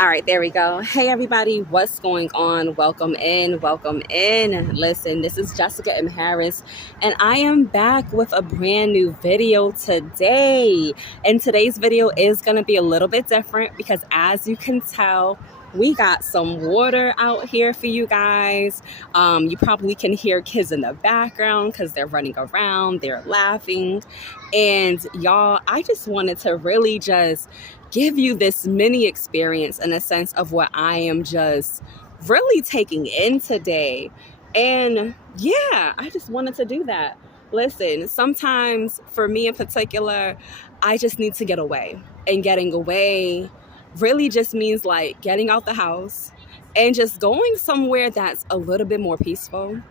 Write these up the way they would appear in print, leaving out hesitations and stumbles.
All right, there we go. Hey, everybody, what's going on? Welcome in, welcome in. Listen, this is Jessica M. Harris, and I am back with a brand new video today. And today's video is going to be a little bit different because, as you can tell, we got some water out here for you guys. You probably can hear kids in the background because they're running around, they're laughing. And y'all, I just wanted to really just give you this mini experience in a sense of what I am just really taking in today. And yeah, I just wanted to do that. Listen, sometimes for me in particular, I just need to get away. And getting away really just means like getting out the house and just going somewhere that's a little bit more peaceful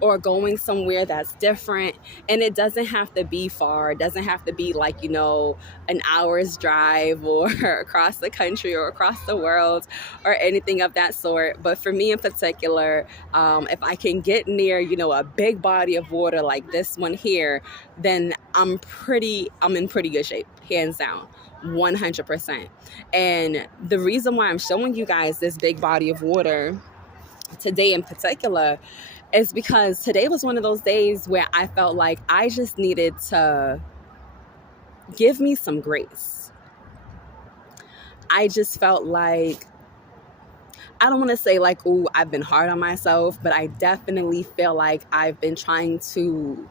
or going somewhere that's different. And it doesn't have to be far. It doesn't have to be like, an hour's drive or across the country or across the world or anything of that sort. But for me in particular, if I can get near, a big body of water like this one here, then I'm in pretty good shape, hands down. 100%. And the reason why I'm showing you guys this big body of water today in particular is because today was one of those days where I felt like I just needed to give me some grace. I just felt like, I don't want to say like, ooh, I've been hard on myself, but I definitely feel like I've been trying to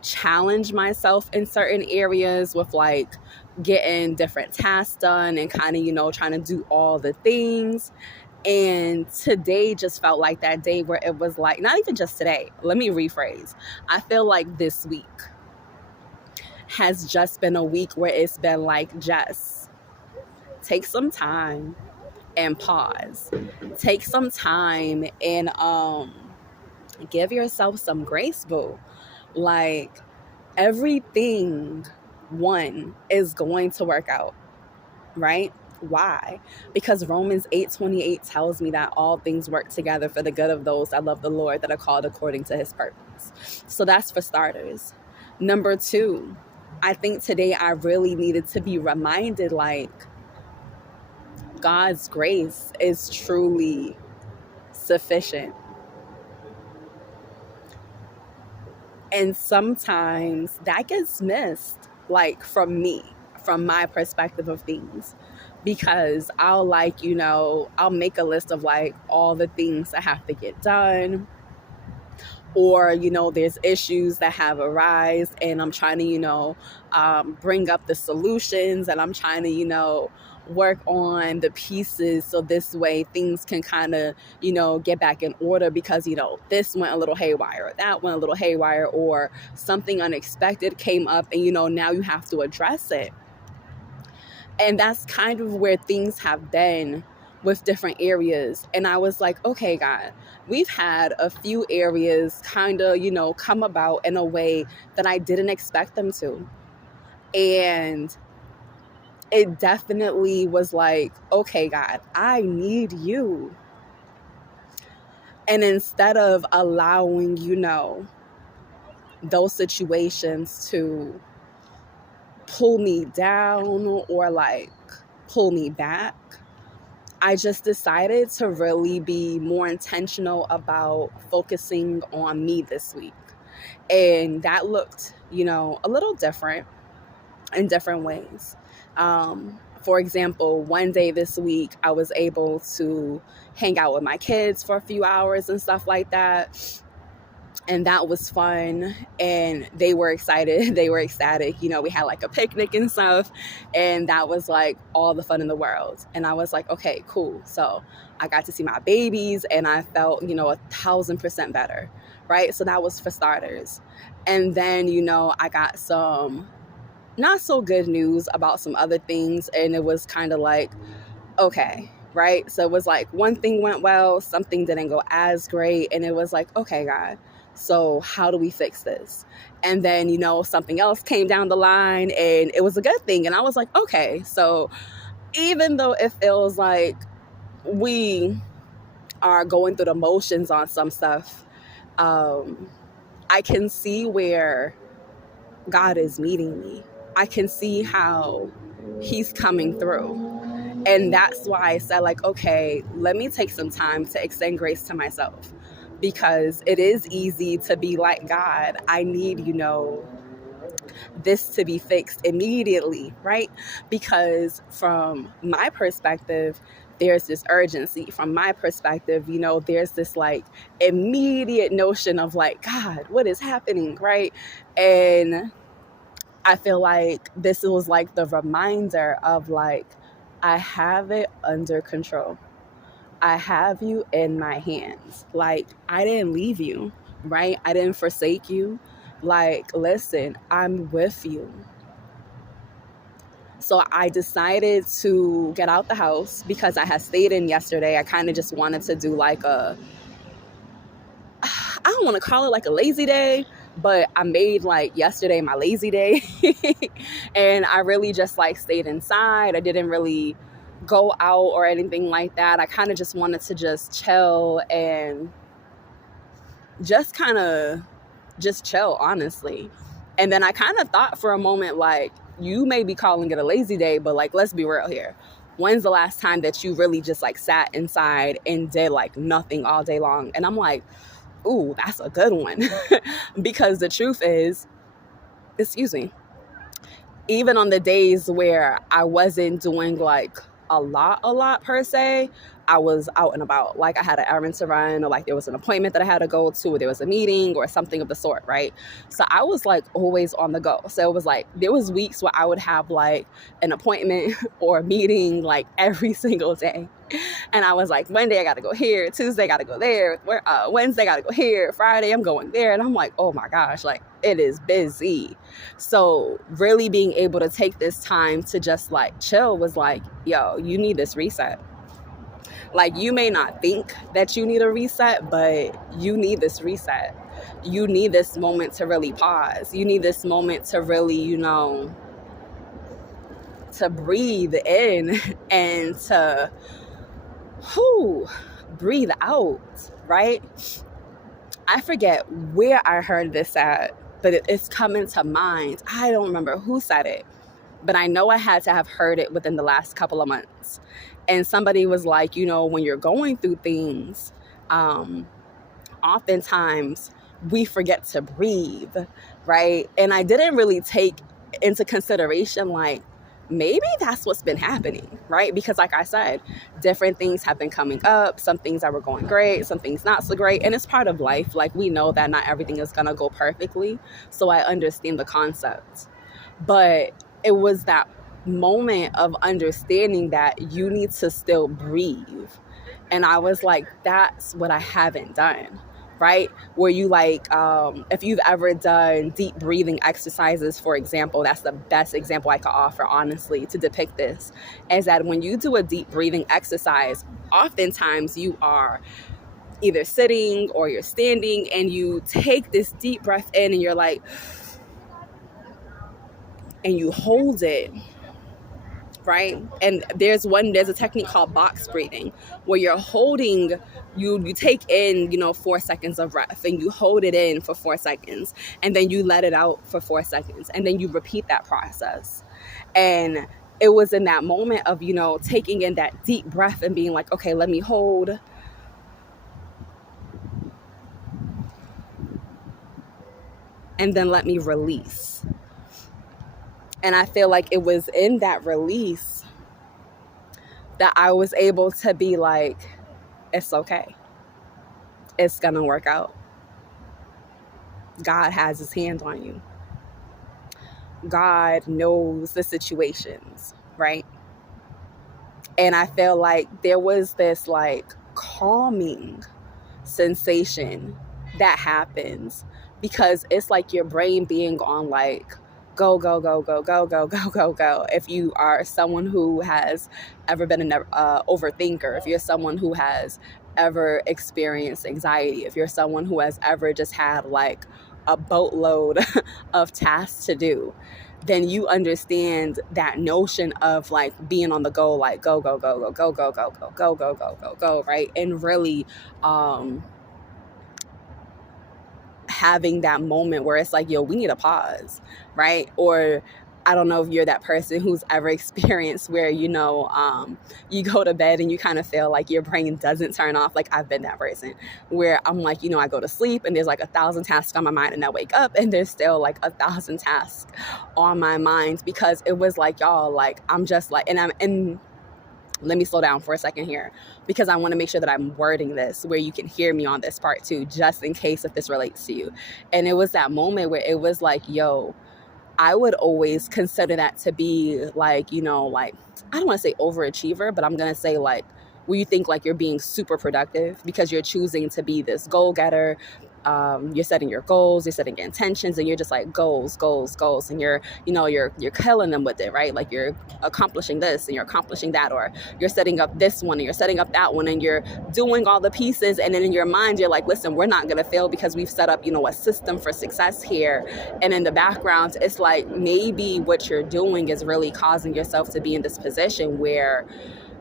challenge myself in certain areas with like getting different tasks done and kind of, trying to do all the things. And today just felt like that day where it was like, not even just today, let me rephrase. I feel like this week has just been a week where it's been like, just take some time and pause. Take some time and give yourself some grace, boo. Like everything, one, is going to work out, right? Why? Because Romans 8:28 tells me that all things work together for the good of those that love the Lord, that are called according to his purpose. So that's for starters. Number two, I think today I really needed to be reminded like God's grace is truly sufficient. And sometimes that gets missed, like from my perspective of things. Because I'll I'll make a list of like all the things that have to get done. Or, there's issues that have arisen and I'm trying to, bring up the solutions and I'm trying to, work on the pieces so this way things can kind of, get back in order because, this went a little haywire or that went a little haywire or something unexpected came up and, now you have to address it. And that's kind of where things have been with different areas. And I was like, okay, God, we've had a few areas kind of, come about in a way that I didn't expect them to. And it definitely was like, okay, God, I need you. And instead of allowing, those situations to pull me down or like pull me back, I just decided to really be more intentional about focusing on me this week. And that looked, a little different in different ways. For example, one day this week, I was able to hang out with my kids for a few hours and stuff like that. And that was fun. And they were excited. They were ecstatic. We had like a picnic and stuff. And that was like all the fun in the world. And I was like, okay, cool. So I got to see my babies and I felt, 1,000% better. Right. So that was for starters. And then, I got some not so good news about some other things. And it was kind of like, okay. Right. So it was like one thing went well, something didn't go as great. And it was like, okay, God. So how do we fix this? And then, something else came down the line and it was a good thing. And I was like, okay, so even though it feels like we are going through the motions on some stuff, I can see where God is meeting me. I can see how he's coming through. And that's why I said, like, okay, let me take some time to extend grace to myself, because it is easy to be like, God, I need, this to be fixed immediately, right? Because from my perspective, there's this urgency. From my perspective, there's this like immediate notion of like, God, what is happening, right? And I feel like this was like the reminder of like, I have it under control. I have you in my hands. Like, I didn't leave you, right? I didn't forsake you. Like, listen, I'm with you. So I decided to get out the house because I had stayed in yesterday. I kind of just wanted to do like I don't want to call it like a lazy day, but I made like yesterday my lazy day. And I really just like stayed inside. I didn't really go out or anything like that. I kind of just wanted to just chill and just chill, honestly. And then I kind of thought for a moment, like, you may be calling it a lazy day, but like, let's be real here. When's the last time that you really just like sat inside and did like nothing all day long? And I'm like, ooh, that's a good one. Because the truth is, excuse me, even on the days where I wasn't doing like a lot per se, I was out and about. Like I had an errand to run, or like there was an appointment that I had to go to, or there was a meeting or something of the sort, right? So I was like always on the go. So it was like, there was weeks where I would have like an appointment or a meeting like every single day. And I was like, Monday I got to go here, Tuesday I got to go there, Wednesday I got to go here, Friday I'm going there. And I'm like, oh my gosh, like it is busy. So really being able to take this time to just like chill was like, yo, you need this reset. Like, you may not think that you need a reset, but you need this reset. You need this moment to really pause. You need this moment to really, to breathe in and to breathe out, right? I forget where I heard this at, but it's coming to mind. I don't remember who said it, but I know I had to have heard it within the last couple of months. And somebody was like, when you're going through things, oftentimes we forget to breathe, right? And I didn't really take into consideration, like, maybe that's what's been happening, right? Because like I said, different things have been coming up, some things that were going great, some things not so great. And it's part of life. Like, we know that not everything is going to go perfectly. So I understand the concept. But it was that moment of understanding that you need to still breathe. And I was like, that's what I haven't done, right? Where you like, if you've ever done deep breathing exercises, for example, that's the best example I could offer, honestly, to depict this, is that when you do a deep breathing exercise, oftentimes you are either sitting or you're standing and you take this deep breath in and you're like, and you hold it, right? And there's a technique called box breathing, where you're holding, you take in, 4 seconds of breath, and you hold it in for 4 seconds, and then you let it out for 4 seconds, and then you repeat that process. And it was in that moment of, taking in that deep breath and being like, okay, let me hold. And then let me release. And I feel like it was in that release that I was able to be like, it's okay. It's going to work out. God has his hand on you. God knows the situations, right? And I feel like there was this like calming sensation that happens, because it's like your brain being on like, go, go, go, go, go, go, go, go, go. If you are someone who has ever been an overthinker, if you're someone who has ever experienced anxiety, if you're someone who has ever just had like a boatload of tasks to do, then you understand that notion of like being on the go, like go, go, go, go, go, go, go, go, go, go, go, go, go, right? And really having that moment where it's like, yo, we need a pause, right? Or I don't know if you're that person who's ever experienced where, you go to bed and you kind of feel like your brain doesn't turn off. Like, I've been that person where I'm like, I go to sleep and there's like 1,000 tasks on my mind, and I wake up and there's still like 1,000 tasks on my mind, because it was like, y'all, like, I'm just like, and let me slow down for a second here, because I want to make sure that I'm wording this where you can hear me on this part too, just in case if this relates to you. And it was that moment where it was like, yo, I would always consider that to be like, like, I don't want to say overachiever, but I'm going to say like, where you think like you're being super productive because you're choosing to be this goal getter. You're setting your goals, you're setting your intentions, and you're just like goals, and you're killing them with it, right? Like, you're accomplishing this and you're accomplishing that, or you're setting up this one and you're setting up that one, and you're doing all the pieces. And then in your mind, you're like, listen, we're not going to fail because we've set up, a system for success here. And in the background, it's like maybe what you're doing is really causing yourself to be in this position where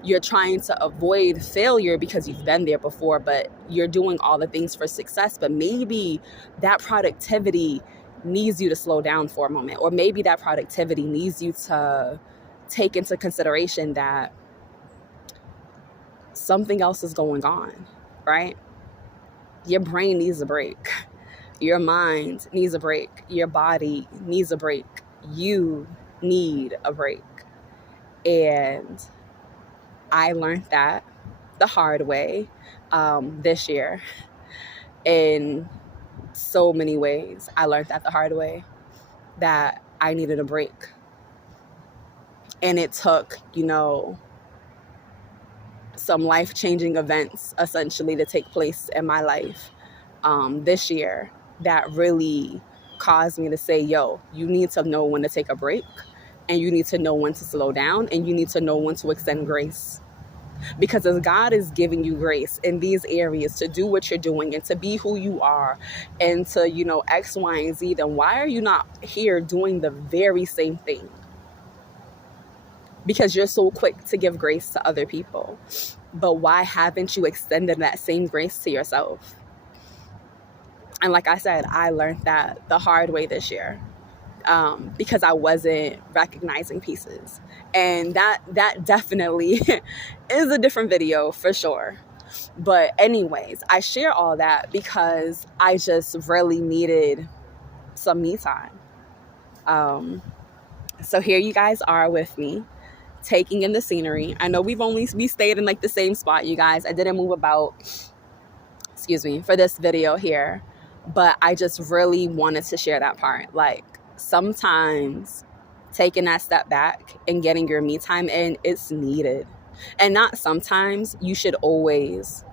you're trying to avoid failure because you've been there before, but you're doing all the things for success. But maybe that productivity needs you to slow down for a moment, or maybe that productivity needs you to take into consideration that something else is going on, right? Your brain needs a break. Your mind needs a break. Your body needs a break. You need a break. And I learned that the hard way this year in so many ways. I learned that the hard way, that I needed a break. And it took, some life-changing events essentially to take place in my life this year that really caused me to say, yo, you need to know when to take a break, and you need to know when to slow down, and you need to know when to extend grace. Because as God is giving you grace in these areas to do what you're doing and to be who you are and to, X, Y, and Z, then why are you not here doing the very same thing? Because you're so quick to give grace to other people. But why haven't you extended that same grace to yourself? And like I said, I learned that the hard way this year. Because I wasn't recognizing pieces. And that definitely is a different video for sure. But anyways, I share all that because I just really needed some me time. So here you guys are with me, taking in the scenery. I know we stayed in like the same spot, you guys. I didn't move about, for this video here. But I just really wanted to share that part. Like, sometimes taking that step back and getting your me time in, it's needed. And not sometimes, you should always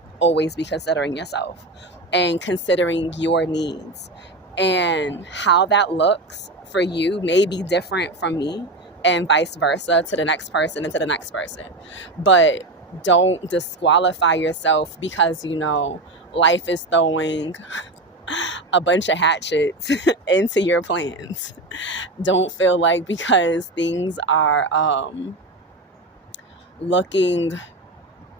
be considering yourself and considering your needs. And how that looks for you may be different from me, and vice versa to the next person and to the next person. But don't disqualify yourself because, life is throwing a bunch of hatchets into your plans. Don't feel like because things are looking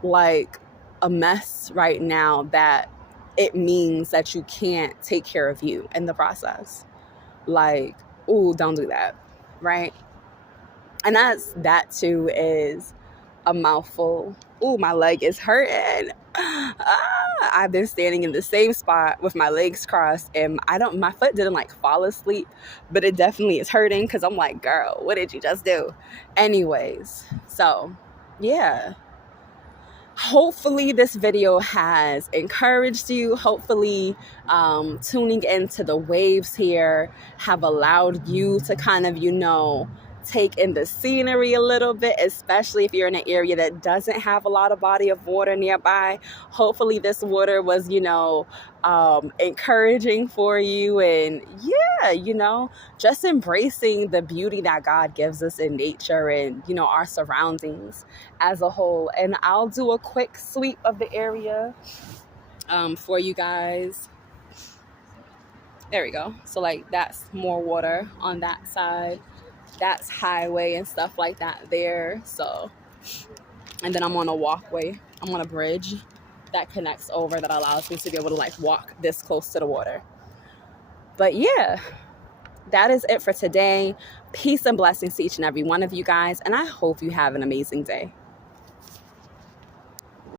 like a mess right now that it means that you can't take care of you in the process. Like, ooh, don't do that, right? And that too is a mouthful. Ooh, my leg is hurting. I've been standing in the same spot with my legs crossed, and my foot didn't like fall asleep, but it definitely is hurting because I'm like, girl, what did you just do? Anyways, so yeah. Hopefully this video has encouraged you. Hopefully tuning into the waves here have allowed you to kind of, take in the scenery a little bit, especially if you're in an area that doesn't have a lot of body of water nearby. Hopefully this water was, encouraging for you, and just embracing the beauty that God gives us in nature and, our surroundings as a whole. And I'll do a quick sweep of the area for you guys. There we go. So like, that's more water on that side. That's highway and stuff like that there. So, and then I'm on a walkway. I'm on a bridge that connects over, that allows me to be able to like walk this close to the water. But yeah, that is it for today. Peace and blessings to each and every one of you guys, and I hope you have an amazing day.